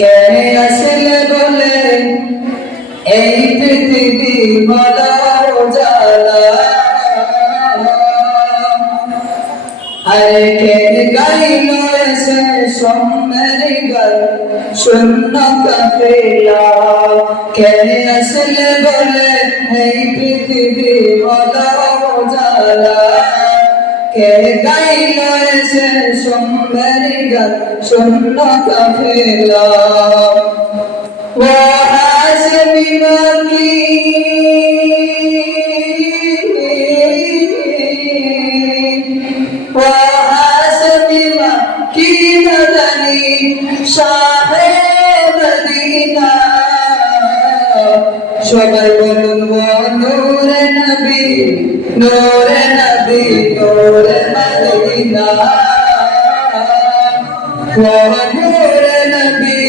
কেন আসলে বলে এই পৃথিবী বলার জ্বালা, আরে কেন গাইল এসে সোমের গান শূন্য কাফেলা। কেন আসলে বলে এই পৃথিবী বলার জ্বালা, কে গাইল এসে সোমের গান শূন্য কাফেলা। وحاسبي مكي وحاسبي مكي مدني شاهد مدينة সবাই বলুন নূরে নবী নূরে নবী নূরে মদিনা, নূরে নবী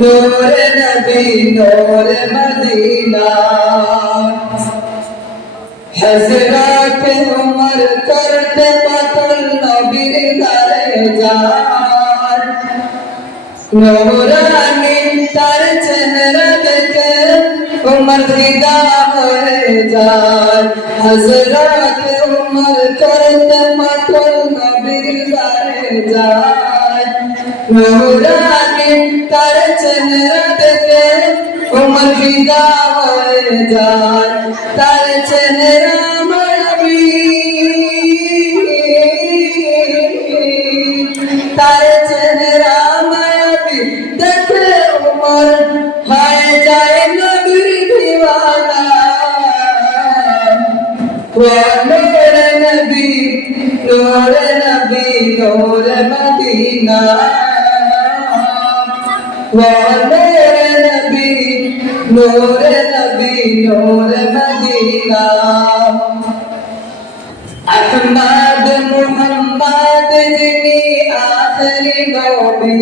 নূরে নবী নূরে মদিনা। হযরত উমর করতে কতল নবীর দারে যান, নূরানি তার চেহারা দেখে উমর ফিদা হয়ে যান। হযরত উমর করতে কতল নবীর দারে যান, নূরানি তার চেহারা দেখে উমর ফিদা হয়ে যান। তার চেহারা মায়াবী, তার চেহারা মায়াবী দেখে উমর হয়ে যায় নবীর দিওয়ানা। নূরে নবী নূরে নবী নূরে মদিনা, নূরে নবী নূরে নবী নূরে মদিনা। আহমদ মুহাম্মদ যিনি আখেরি নবী,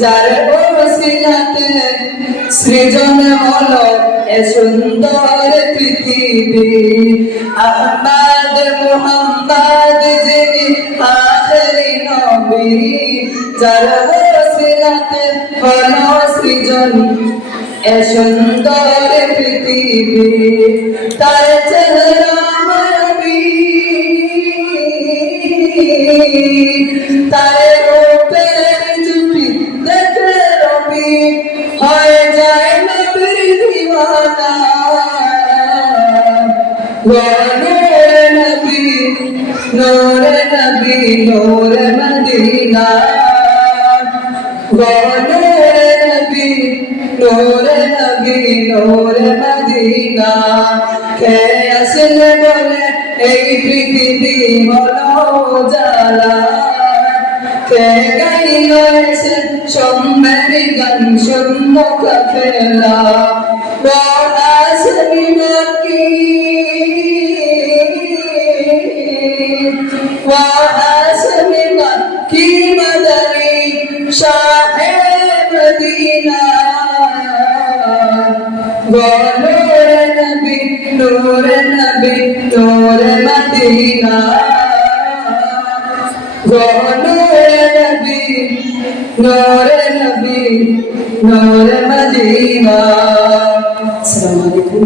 যার ওসিলাতে সৃজন হলো এ সুন্দর পৃথিবী। আহমদ মুহাম্মদ যিনি আখেরি নবী, যার ওসিলাতে হলো সৃজন এ সুন্দর পৃথিবী। তার চেহারা মায়াবী, তার রূপের জুটি দেখে রবি হয়ে যায় নবীর দিওয়ানা। নূরে নবী নূরে নবী নূরে মদিনা, নূরে নবী নূরে নবী নূরে মদিনা। কে আসলে বলে এই পৃথিবী হলো জ্বালা, কে গাইল এসে সোমের গান শূন্য কাফেলা। وحاسبي مكي وحاسبي مكي مدني شاهد مدينة، نور نبي نور نبي نور مدينة، نور نبي نور نبي نور مدينة। السلام عليكم।